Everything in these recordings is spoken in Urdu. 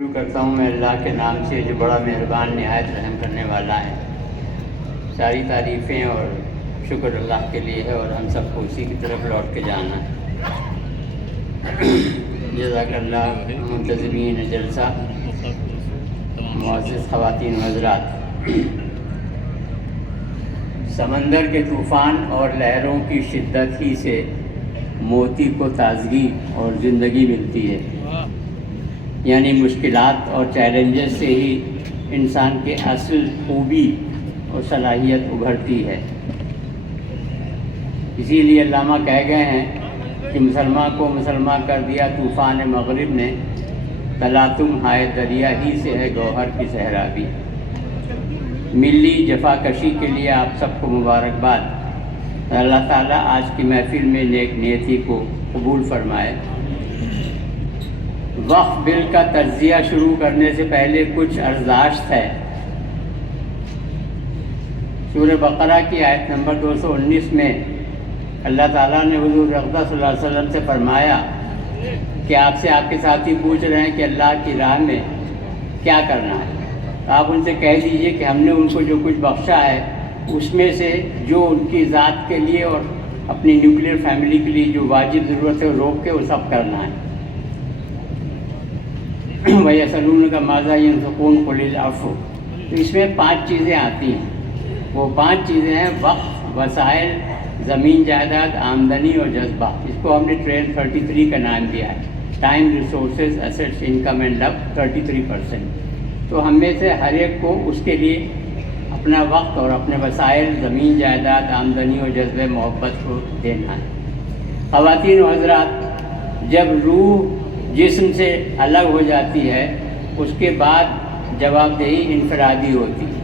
شروع کرتا ہوں میں اللہ کے نام سے جو بڑا مہربان نہایت رحم کرنے والا ہے۔ ساری تعریفیں اور شکر اللہ کے لیے ہے اور ہم سب کو اسی کی طرف لوٹ کے جانا ہے۔ جزاک اللہ منتظمین جلسہ، معزز خواتین و حضرات، سمندر کے طوفان اور لہروں کی شدت ہی سے موتی کو تازگی اور زندگی ملتی ہے، یعنی مشکلات اور چیلنجز سے ہی انسان کے اصل خوبی اور صلاحیت ابھرتی ہے۔ اسی لیے علامہ کہہ گئے ہیں کہ مسلمان کو مسلمان کر دیا طوفان مغرب نے، تلاطم ہائے دریا ہی سے ہے گوہر کی صحرابی۔ ملی جفا کشی کے لیے آپ سب کو مبارکباد۔ اللہ تعالیٰ آج کی محفل میں نیک نیتی کو قبول فرمائے۔ وقف بل کا تجزیہ شروع کرنے سے پہلے کچھ عرضداشت ہے۔ سورہ بقرہ کی آیت نمبر 219 میں اللہ تعالیٰ نے حضور اقدس صلی اللہ علیہ وسلم سے فرمایا کہ آپ سے آپ کے ساتھی پوچھ رہے ہیں کہ اللہ کی راہ میں کیا کرنا ہے، تو آپ ان سے کہہ دیجئے کہ ہم نے ان کو جو کچھ بخشا ہے اس میں سے جو ان کی ذات کے لیے اور اپنی نیوکلیر فیملی کے لیے جو واجب ضرورت ہے وہ روک کے وہ سب کرنا ہے۔ وَيَسْأَلُونَكَ مَاذَا يُنْفِقُونَ قُلِ الْعَفْوَ، تو اس میں 5 چیزیں آتی ہیں۔ وہ 5 چیزیں ہیں: وقف، وسائل، زمین جائیداد، آمدنی اور جذبہ۔ اس کو ہم نے ٹرین 33 کا نام دیا ہے، time, resources, assets, income and low 33%۔ تو ہم میں سے ہر ایک کو اس کے لیے اپنا وقت اور اپنے وسائل، زمین جائیداد، آمدنی اور جذبہ محبت کو دینا ہے۔ خواتین و حضرات، جب روح جسم سے الگ ہو جاتی ہے اس کے بعد جواب دہی انفرادی ہوتی ہے۔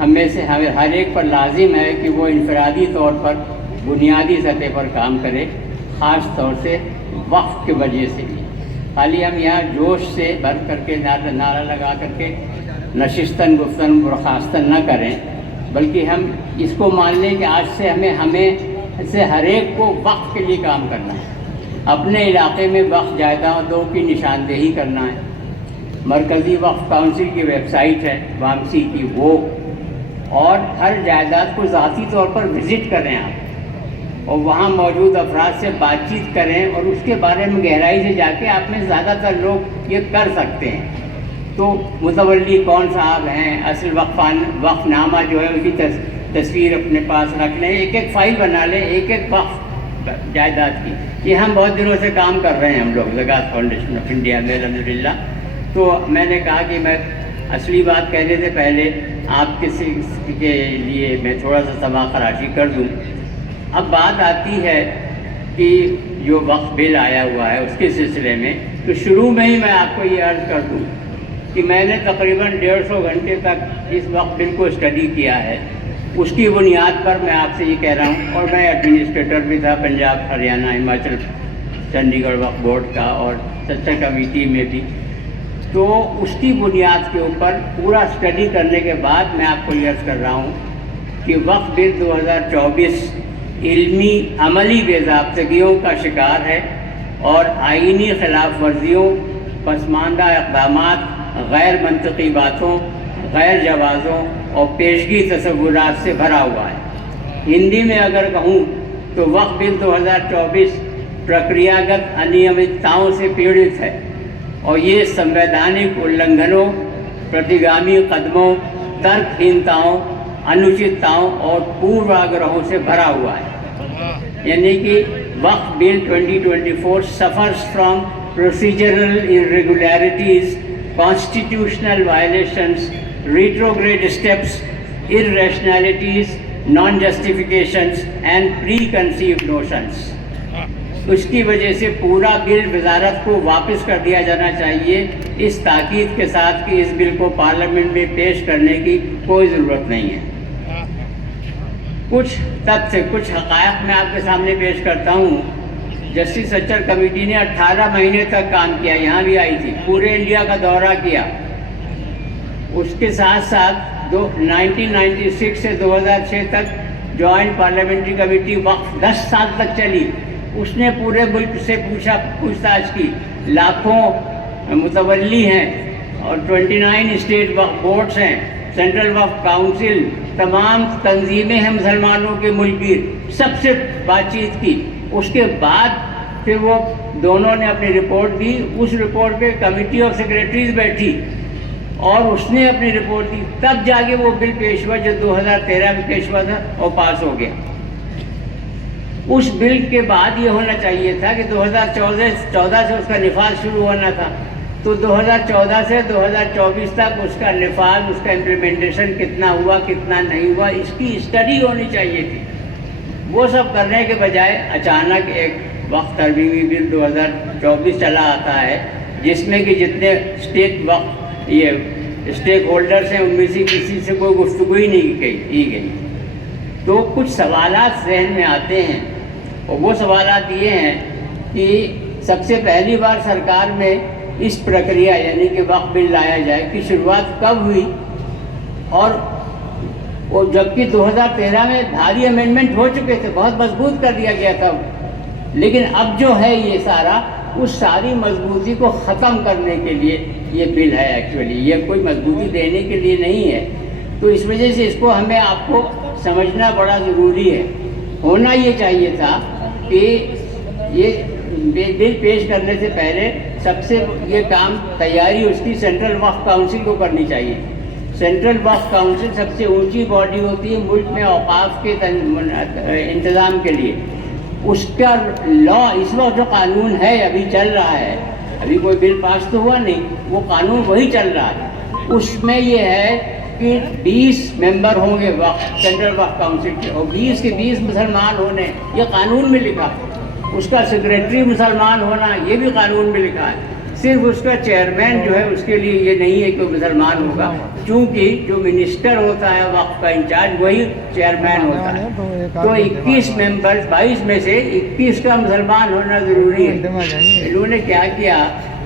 ہم میں سے ہر ایک پر لازم ہے کہ وہ انفرادی طور پر بنیادی سطح پر کام کرے، خاص طور سے وقف کی وجہ سے بھی۔ خالی ہم یہاں جوش سے بھر کر کے نعرہ لگا کر کے نشستن گفتن برخاستن نہ کریں، بلکہ ہم اس کو مان لیں کہ آج سے ہمیں سے ہر ایک کو وقف کے لیے کام کرنا ہے۔ اپنے علاقے میں وقف جائیدادوں کی نشاندہی کرنا ہے۔ مرکزی وقف کونسل کی ویب سائٹ ہے وامسی کی، وہ اور ہر جائیداد کو ذاتی طور پر وزٹ کریں آپ، اور وہاں موجود افراد سے بات چیت کریں اور اس کے بارے میں گہرائی سے جا کے آپ میں زیادہ تر لوگ یہ کر سکتے ہیں۔ تو متولی کون صاحب ہیں، اصل وقف نامہ جو ہے اس کی تصویر اپنے پاس رکھ لیں، ایک ایک فائل بنا لیں ایک ایک وقف جائیداد کی۔ یہ ہم بہت دنوں سے کام کر رہے ہیں ہم لوگ زکوٰۃ فاؤنڈیشن آف انڈیا میں الحمدللہ۔ تو میں نے کہا کہ میں اصلی بات کہنے سے پہلے آپ کسی کے لیے میں تھوڑا سا سما خراشی کر دوں۔ اب بات آتی ہے کہ جو وقف بل آیا ہوا ہے اس کے سلسلے میں، تو شروع میں ہی میں آپ کو یہ عرض کر دوں کہ میں نے تقریباً 150 گھنٹے تک اس وقف بل کو اسٹڈی کیا ہے۔ اس کی بنیاد پر میں آپ سے یہ کہہ رہا ہوں، اور میں ایڈمنسٹریٹر بھی تھا پنجاب، ہریانہ، ہماچل، چنڈی گڑھ وقف بورڈ کا اور سچر کمیٹی میں بھی۔ تو اس کی بنیاد کے اوپر پورا اسٹڈی کرنے کے بعد میں آپ کو یہ عرض کر رہا ہوں کہ وقف بل 2024 علمی عملی بے ضابطگیوں کا شکار ہے اور آئینی خلاف ورزیوں، پسماندہ اقدامات، غیر منطقی باتوں، غیر جوازوں اور پیشگی تصورات سے بھرا ہوا ہے۔ ہندی میں اگر کہوں تو وقف بل 2024 پرکریاگت انیمتتاؤں سے پیڑت ہے، اور یہ سنویدھانک النگھنوں، پرتیگامی قدموں، ترکہینتاؤں، انوچتتاؤں اور پورواگرہوں سے بھرا ہوا ہے۔ یعنی کہ وقف بل 2024 suffers from procedural irregularities, constitutional violations, retrograde steps, irrationalities, non-justifications and preconceived notions۔ اس کی وجہ سے پورا بل وزارت کو واپس کر دیا جانا چاہیے، اس تاکید کے ساتھ کہ اس بل کو پارلیمنٹ میں پیش کرنے کی کوئی ضرورت نہیں ہے۔ کچھ تتھیہ، کچھ حقائق میں آپ کے سامنے پیش کرتا ہوں۔ جسٹس سچر کمیٹی نے 18 مہینے تک کام کیا، یہاں بھی آئی تھی، پورے انڈیا کا دورہ کیا۔ اس کے ساتھ ساتھ 1996 سے 2006 تک جوائنٹ پارلیمنٹری کمیٹی وقف 10 سال تک چلی۔ اس نے پورے ملک سے پوچھ تاچھ کی، لاکھوں متولی ہیں اور 29 اسٹیٹ وقف بورڈز ہیں، سینٹرل وقف کاؤنسل، تمام تنظیمیں ہیں مسلمانوں کے ملک کی، سب سے بات چیت کی۔ اس کے بعد پھر وہ دونوں نے اپنی رپورٹ دی، اس رپورٹ پہ کمیٹی آف سیکریٹریز بیٹھی اور اس نے اپنی رپورٹ دی، تب جا کے وہ بل پیش ہوا جو 2013 میں پیش ہوا تھا اور پاس ہو گیا۔ اس بل کے بعد یہ ہونا چاہیے تھا کہ 2014 سے اس کا نفاذ شروع ہونا تھا، تو 2014 سے 2024 تک اس کا نفاذ، اس کا امپلیمنٹیشن کتنا ہوا کتنا نہیں ہوا، اس کی اسٹڈی ہونی چاہیے تھی۔ وہ سب کرنے کے بجائے اچانک ایک وقت ترمیمی بل 2024 چلا آتا ہے جس میں کہ جتنے اسٹیک ہولڈرز ہیں ان میں سے کسی سے کوئی گفتگو ہی نہیں کی گئی۔ تو کچھ سوالات ذہن میں آتے ہیں اور وہ سوالات یہ ہیں کہ سب سے پہلی بار سرکار میں اس پرکریا یعنی کہ وقف بل لایا جائے کی شروعات کب ہوئی، اور جبکہ 2013 میں بھاری امینڈمنٹ ہو چکے تھے، بہت مضبوط کر دیا گیا تھا، لیکن اب جو ہے یہ سارا اس ساری مضبوطی کو ختم کرنے کے لیے یہ بل ہے، ایکچولی یہ کوئی مضبوطی دینے کے لیے نہیں ہے۔ تو اس وجہ سے اس کو ہمیں آپ کو سمجھنا بڑا ضروری ہے۔ ہونا یہ چاہیے تھا کہ یہ بل پیش کرنے سے پہلے سب سے یہ کام تیاری اس کی سینٹرل وقف کاؤنسل کو کرنی چاہیے۔ سینٹرل وقف کاؤنسل سب سے اونچی باڈی ہوتی ہے ملک میں اوقاف کے انتظام کے لیے۔ اس کا لا اس وقت جو قانون ہے ابھی چل رہا ہے، ابھی کوئی بل پاس تو ہوا نہیں، وہ قانون وہی چل رہا ہے۔ اس میں یہ ہے کہ 20 ممبر ہوں گے وقف سینٹرل وقف کاؤنسل کے، اور 20 کے 20 مسلمان ہونے، یہ قانون میں لکھا۔ اس کا سیکریٹری مسلمان ہونا یہ بھی قانون میں لکھا ہے۔ صرف اس کا چیئرمین جو ہے اس کے لیے یہ نہیں ہے کہ وہ مسلمان ہوگا، چونکہ جو منسٹر ہوتا ہے وقف کا انچارج وہی چیئرمین ہوتا ہے۔ تو 21 ممبر 22 میں سے 21 کا مسلمان ہونا ضروری ہے۔ انہوں نے کیا کیا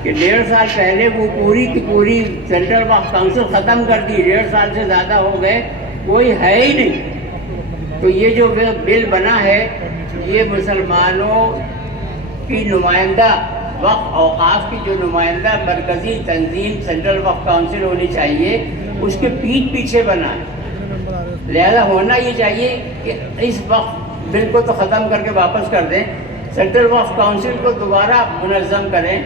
کہ 1.5 سال پہلے وہ پوری کی پوری سینٹرل وقف کاؤنسل ختم کر دی، 1.5 سال سے زیادہ ہو گئے، کوئی ہے ہی نہیں۔ تو یہ جو بل بنا ہے یہ مسلمانوں کی نمائندہ وقف اوقاف کی جو نمائندہ مرکزی تنظیم سینٹرل وقف کاؤنسل ہونی چاہیے، اس کے پیٹھ پیچھے بنا ہے۔ لہذا ہونا یہ چاہیے کہ اس وقف بل کو تو ختم کر کے واپس کر دیں، سینٹرل وقف کاؤنسل کو دوبارہ منظم کریں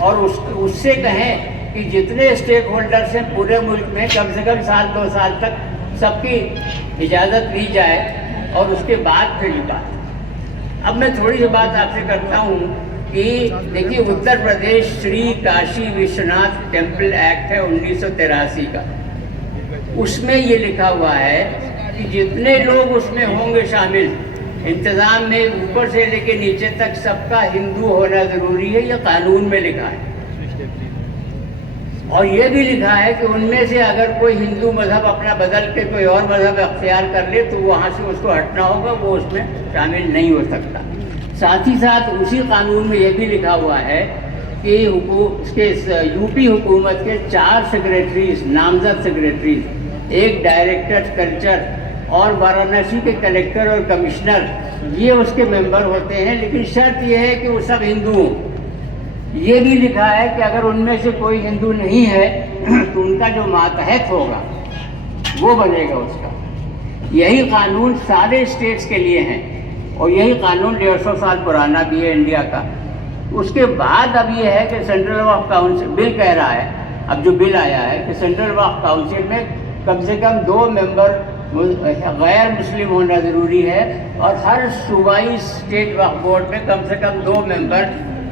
اور اس سے کہیں کہ جتنے اسٹیک ہولڈرز ہیں پورے ملک میں کم سے کم 2 سال تک سب کی اجازت لی جائے اور اس کے بعد پھر بات۔ اب میں تھوڑی سی بات آپ سے کرتا ہوں کہ دیکھیے اتر پردیش شری کاشی وشوناتھ ٹیمپل ایکٹ ہے 1983 کا، اس میں یہ لکھا ہوا ہے کہ جتنے لوگ اس میں ہوں گے شامل انتظام میں، اوپر سے لے کے نیچے تک سب کا ہندو ہونا ضروری ہے، یہ قانون میں لکھا ہے۔ اور یہ بھی لکھا ہے کہ ان میں سے اگر کوئی ہندو مذہب اپنا بدل کے کوئی اور مذہب اختیار کر لے تو وہاں سے اس کو ہٹنا ہوگا، وہ اس میں شامل نہیں ہو سکتا۔ ساتھ ہی ساتھ اسی قانون میں یہ بھی لکھا ہوا ہے کہ اس کے یو پی حکومت کے 4 سیکریٹریز نامزد سیکریٹریز، ایک ڈائریکٹر کلچر اور وارانسی کے کلیکٹر اور کمشنر، یہ اس کے ممبر ہوتے ہیں، لیکن شرط یہ ہے کہ وہ سب ہندو ہوں۔ یہ بھی لکھا ہے کہ اگر ان میں سے کوئی ہندو نہیں ہے تو ان کا جو ماتحت ہوگا وہ بنے گا اس کا۔ یہی قانون سارے اسٹیٹس کے لیے ہیں اور یہی قانون 150 سال پرانا بھی ہے انڈیا کا۔ اس کے بعد اب یہ ہے کہ سینٹرل وقف کاؤنسل بل کہہ رہا ہے، اب جو بل آیا ہے کہ سینٹرل وقف کاؤنسل میں کم سے کم 2 ممبر غیر مسلم ہونا ضروری ہے، اور ہر صوبائی اسٹیٹ وقف بورڈ میں کم سے کم 2 ممبر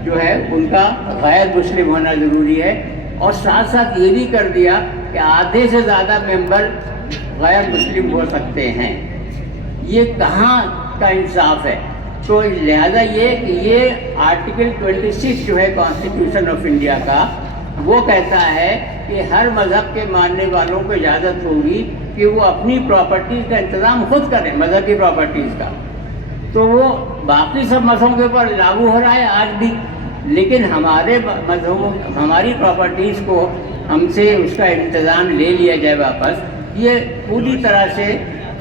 جو ہے ان کا غیر مسلم ہونا ضروری ہے، اور ساتھ ساتھ یہ بھی کر دیا کہ آدھے سے زیادہ ممبر غیر مسلم ہو سکتے ہیں۔ یہ کہاں کا انصاف ہے؟ تو لہذا یہ کہ یہ آرٹیکل 26 جو ہے کانسٹیٹیوشن آف انڈیا کا، وہ کہتا ہے کہ ہر مذہب کے ماننے والوں کو اجازت ہوگی کہ وہ اپنی پراپرٹیز کا انتظام خود کریں، مذہبی پراپرٹیز کا۔ تو وہ باقی سب مذہبوں کے اوپر لاگو ہو رہا ہے آج بھی، لیکن ہمارے مذہبوں ہماری پراپرٹیز کو ہم سے اس کا انتظام لے لیا جائے واپس، یہ پوری طرح سے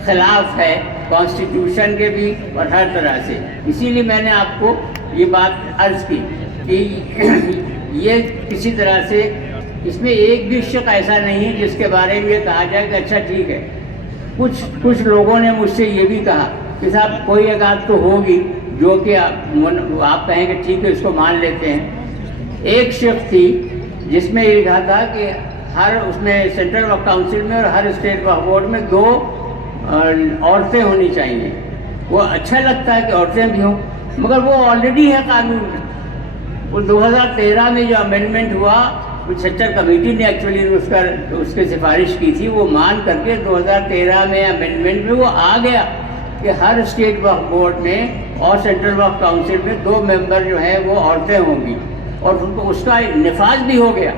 خلاف ہے کانسٹیٹیوشن کے بھی اور ہر طرح سے۔ اسی لیے میں نے آپ کو یہ بات عرض کی کہ یہ کسی طرح سے اس میں ایک بھی شق ایسا نہیں ہے جس کے بارے میں یہ کہا جائے کہ اچھا ٹھیک ہے. کچھ لوگوں نے مجھ سے یہ بھی کہا کہ صاحب کوئی ایک آدھ تو ہوگی جو کہ آپ کہیں کہ ٹھیک ہے اس کو مان لیتے ہیں. ایک شق تھی جس میں یہ کہا تھا کہ ہر اس میں سینٹرل وقف کاؤنسل میں اور ہر اسٹیٹ وقف بورڈ میں 2 عورتیں ہونی چاہیے. وہ اچھا لگتا ہے کہ عورتیں بھی ہوں، مگر وہ آلریڈی ہے قانون میں. وہ 2013 میں جو امینڈمنٹ ہوا، چھتر کمیٹی نے ایکچولی اس کی سفارش کی تھی، وہ مان کر کے 2013 میں امینڈمنٹ میں وہ آ گیا کہ ہر اسٹیٹ وقف بورڈ میں اور سینٹرل وقف کاؤنسل میں 2 ممبر جو ہیں وہ عورتیں ہوں گی، اور اس کا نفاذ بھی ہو گیا.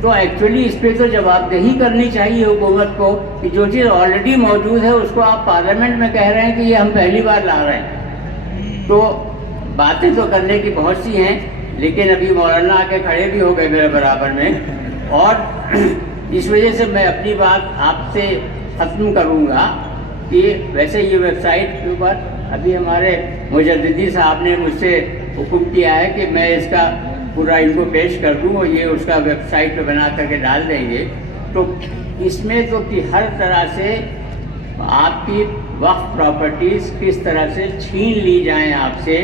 تو ایکچولی اس پہ تو جواب دہی کرنی چاہیے حکومت کو کہ جو چیز آلریڈی موجود ہے اس کو آپ پارلیمنٹ میں کہہ رہے ہیں کہ یہ ہم پہلی بار لا رہے ہیں. تو باتیں تو کرنے کی بہت سی ہیں، لیکن ابھی مولانا آ کے کھڑے بھی ہو گئے میرے برابر میں، اور اس وجہ سے میں اپنی بات آپ سے ختم کروں گا کہ ویسے یہ ویب سائٹ کے اوپر ابھی ہمارے مجددی صاحب نے مجھ سے حکم کیا ہے کہ میں اس کا پورا ان کو پیش کر دوں اور یہ اس کا ویب سائٹ پہ بنا کر کے ڈال دیں گے. تو اس میں تو کہ ہر طرح سے آپ کی وقف پراپرٹیز کس طرح سے چھین لی جائیں آپ سے،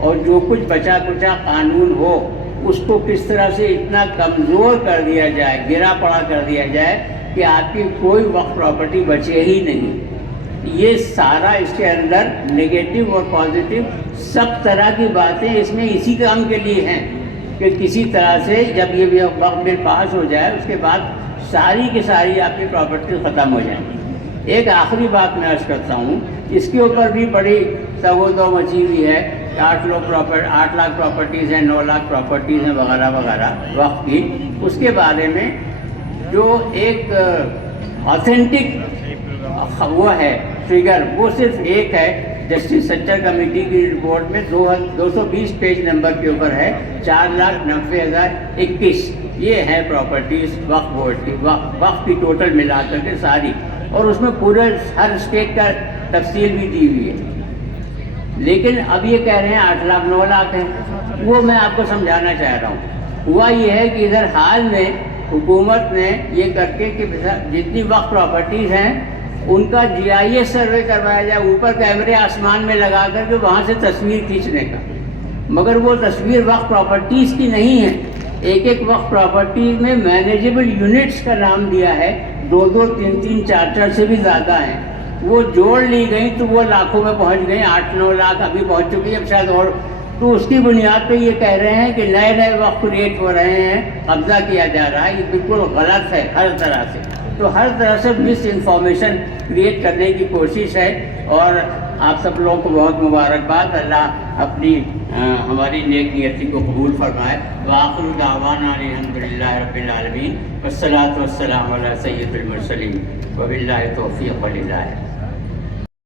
اور جو کچھ بچا کچا قانون ہو اس کو کس طرح سے اتنا کمزور کر دیا جائے، گرا پڑا کر دیا جائے کہ آپ کی کوئی وقف پراپرٹی بچے ہی نہیں. یہ سارا اس کے اندر نگیٹو اور پازیٹیو سب طرح کی باتیں اس میں اسی کام کے لیے ہیں کہ کسی طرح سے جب یہ وقف بل پاس ہو جائے اس کے بعد ساری کی ساری آپ کی پراپرٹی ختم ہو جائیں گی. ایک آخری بات میں عرض کرتا ہوں، اس کے اوپر بھی بڑی سو مچی ہوئی ہے. 8 لاکھ پراپرٹیز ہیں، 9 لاکھ پراپرٹیز ہیں وغیرہ وغیرہ وقف کی. اس کے بارے میں جو ایک آتھینٹک وہ ہے فگر، وہ صرف ایک ہے. جسٹس سچر کمیٹی کی رپورٹ میں 220 پیج نمبر کے اوپر ہے، 4,90,021 یہ ہے پراپرٹیز وقف بورڈ کی، وقف کی ٹوٹل ملا کر کے ساری، اور اس میں پورے ہر اسٹیٹ کا تفصیل بھی دی ہوئی ہے. لیکن اب یہ کہہ رہے ہیں 8 لاکھ 9 لاکھ ہیں. وہ میں آپ کو سمجھانا چاہ رہا ہوں. ہوا یہ ہے کہ ادھر حال میں حکومت نے یہ کر کے کہ جتنی وقف پراپرٹیز ہیں ان کا GIS سروے کروایا جائے، اوپر کیمرے آسمان میں لگا کر کے وہاں سے تصویر کھینچنے کا. مگر وہ تصویر وقف پراپرٹیز کی نہیں ہے. ایک وقف پراپرٹیز میں مینیجیبل یونٹس کا نام دیا ہے، 2 3 3 4 سے بھی زیادہ ہیں. وہ جوڑ لی گئی تو وہ لاکھوں میں پہنچ گئی. 8 9 لاکھ ابھی پہنچ چکی ہے، اب شاید اور. تو اس کی بنیاد پہ یہ کہہ رہے ہیں کہ نئے وقف کریٹ ہو رہے ہیں، قبضہ کیا جا رہا ہے. یہ بالکل غلط ہے ہر طرح سے. تو ہر طرح سے مس انفارمیشن کریٹ کرنے کی کوشش ہے. اور آپ سب لوگوں کو بہت مبارکباد. اللہ اپنی ہماری نیک نیتی کو قبول فرمائے. وآخر دعوانا الحمدللہ رب العالمین، والصلاۃ والسلام علی سید المرسلین، وباللہ توفیق وللہ.